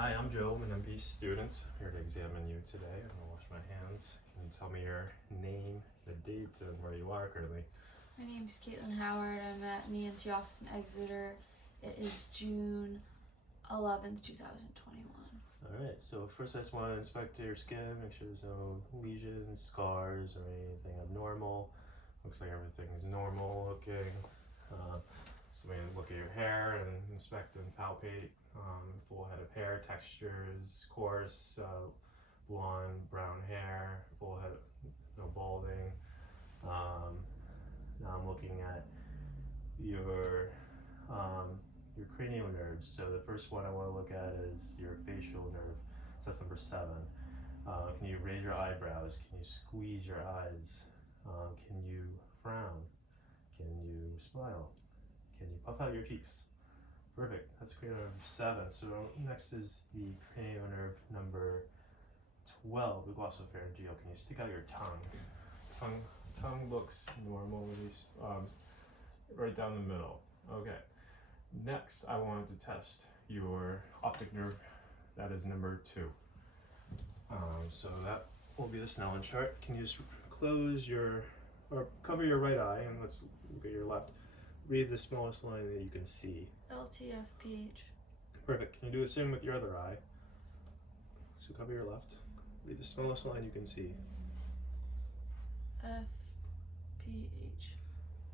Hi, I'm Joe. I'm an MP student. I'm here to examine you today. I'm gonna wash my hands. Can you tell me your name, the date, and where you are currently? My name's Caitlin Howard. I'm at an ENT office in Exeter. It is June 11th, 2021. Alright, so first I just want to inspect your skin, make sure there's no lesions, scars, or anything abnormal. Looks like everything is normal looking. So I'm gonna look at your hair and inspect and palpate. Full head of hair, textures, coarse, blonde, brown hair, full head, no balding. Now I'm looking at your cranial nerves. So the first one I want to look at is your facial nerve. So that's number 7. Can you raise your eyebrows? Can you squeeze your eyes? Can you frown? Can you smile? Can you puff out your cheeks? Perfect. That's cranial nerve 7. So next is the cranial nerve number 12, the glossopharyngeal. Can you stick out your tongue? Tongue looks normal, release, right down the middle. Okay. Next, I wanted to test your optic nerve. That is number 2. So that will be the Snellen chart. Can you just close your, or cover your right eye, and let's look at your left. Read the smallest line that you can see. LTFPH. Perfect. Can you do the same with your other eye? So cover your left. Read the smallest line you can see. FPH.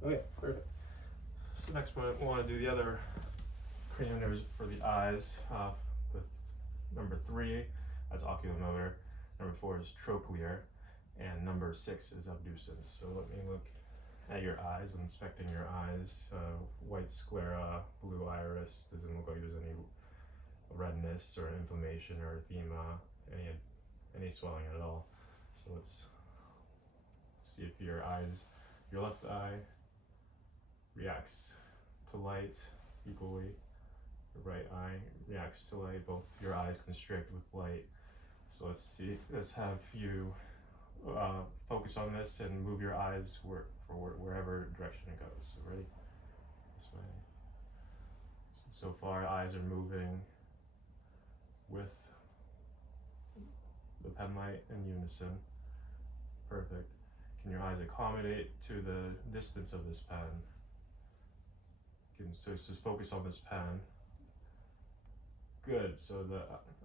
Okay, perfect. So next one, I want to do the other cranial nerves for the eyes with number 3, that's oculomotor. Number 4 is trochlear. And number 6 is abducens. So let me look at your eyes. I'm inspecting your eyes. White sclera, blue iris. Doesn't look like there's any redness or inflammation or edema, any swelling at all. So let's see if your left eye reacts to light equally. Your right eye reacts to light. Both your eyes constrict with light. So let's see. Let's have you focus on this and move your eyes wherever direction it goes. So ready? This way. So far, eyes are moving with the pen light in unison. Perfect. Can your eyes accommodate to the distance of this pen? So just focus on this pen. Good. So the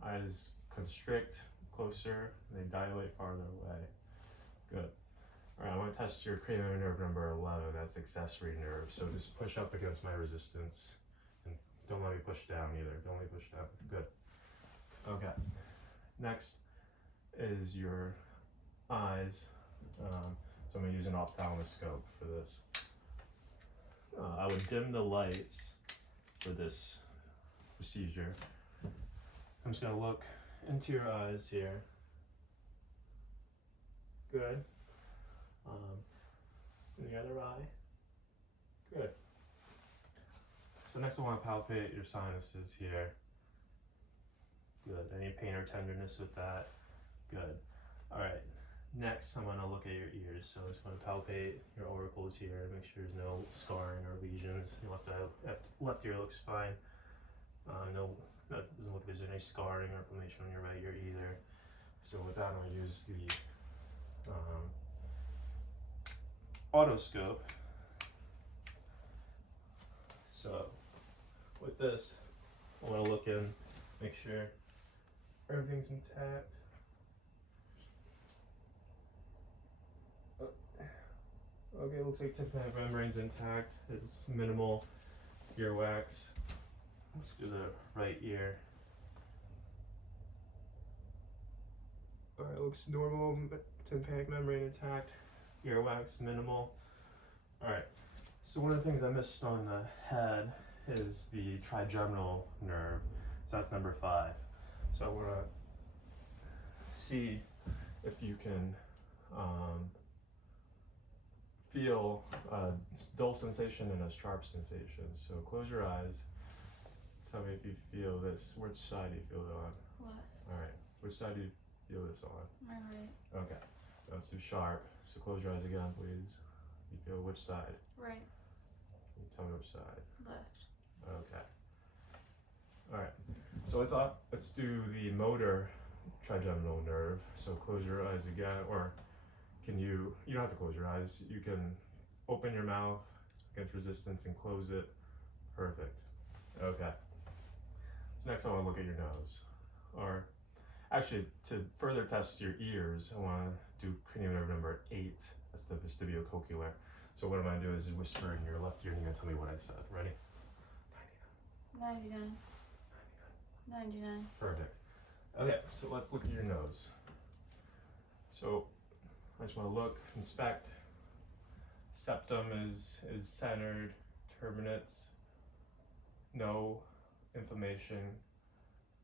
eyes constrict closer, and they dilate farther away. Good. Alright, I want to test your cranial nerve number 11. That's accessory nerve. So just push up against my resistance. And don't let me push down either. Don't let me push down. Good. Okay. Next is your eyes. So I'm going to use an ophthalmoscope for this. I would dim the lights for this procedure. I'm just going to look into your eyes here. Good. In the other eye. Good. So next I want to palpate your sinuses here. Good. Any pain or tenderness with that? Good. Alright. Next I'm going to look at your ears. So I just want to palpate your auricles here, make sure there's no scarring or lesions. Your left ear looks fine. No, that doesn't look like there's any scarring or inflammation on your right ear either. So with that, I'm going to use the otoscope. So with this, I want to look in, make sure everything's intact. Okay, looks like tympanic membrane's intact. It's minimal earwax. Let's do the right ear. Alright, looks normal, tympanic membrane intact, earwax minimal. Alright, so one of the things I missed on the head is the trigeminal nerve. So that's number 5. So I want to see if you can feel a dull sensation and a sharp sensation. So close your eyes. Tell me if you feel this. Which side do you feel it on? Left. Alright. Which side do you feel this on? My right. Okay. That's too sharp. So close your eyes again, please. You feel which side? Right. Can you tell me which side? Left. Okay. Alright. So let's do the motor trigeminal nerve. So close your eyes again, or can you don't have to close your eyes. You can open your mouth against resistance and close it. Perfect. Okay. So next I want to look at your nose. Or actually, to further test your ears, I want to do cranial nerve number 8. That's the vestibiocochlear. So what I'm going to do is whisper in your left ear and you're going to tell me what I said. Ready? 99. 99. Perfect. Okay, so let's look at your nose. So I just want to look, inspect. Septum is centered, turbinates, no inflammation,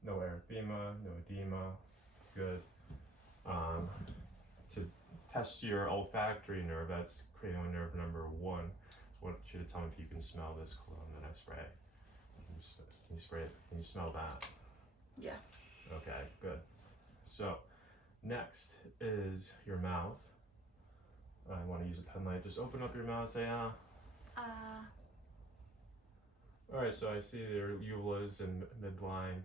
no erythema, no edema, good. To test your olfactory nerve, that's cranial nerve number 1. So I want you to tell me if you can smell this cologne that I spray. Can you spray it? Can you smell that? Yeah. Okay, good. So next is your mouth. I want to use a pen light. Just open up your mouth, say ah. Alright, so I see your uvulas and midline.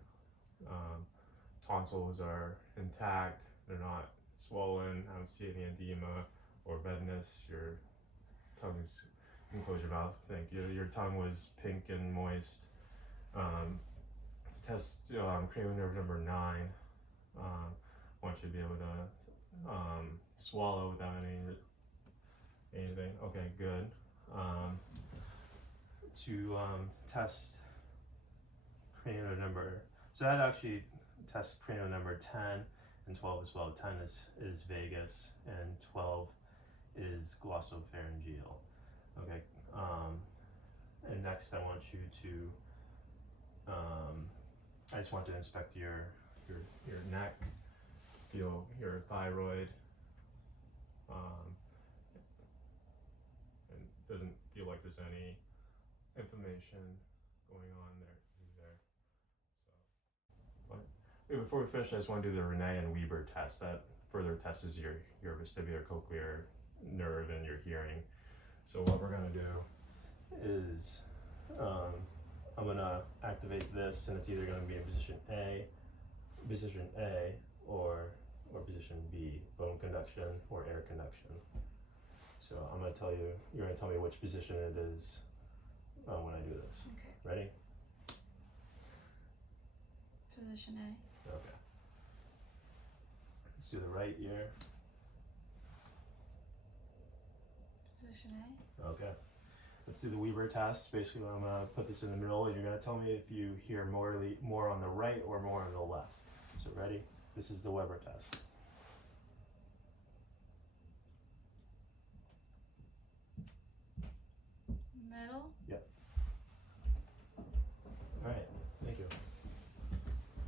Tonsils are intact. They're not swollen. I don't see any edema or redness. Your tongue's, you can close your mouth. Thank you. Your tongue was pink and moist. To test cranial nerve number 9, I want you to be able to swallow without anything. Okay, good. To test cranial nerve number, so that actually tests cranial number 10 and 12 as well. 10 is vagus and 12 is glossopharyngeal. Okay. And next I want you to I just want to inspect your neck, feel your thyroid, and it doesn't feel like there's any inflammation going on there. So, before we finish, I just want to do the Rene and Weber test. That further tests your vestibulocochlear nerve and your hearing. So what we're gonna do is I'm gonna activate this, and it's either gonna be in position A or position B, bone conduction or air conduction. So I'm gonna tell you, you're gonna tell me which position it is when I do this. Okay. Ready? Position A. Okay. Let's do the right ear. Position A. Okay. Let's do the Weber test. Basically, I'm gonna put this in the middle, and you're gonna tell me if you hear more on the right or more on the left. So ready? This is the Weber test. Middle. Yep.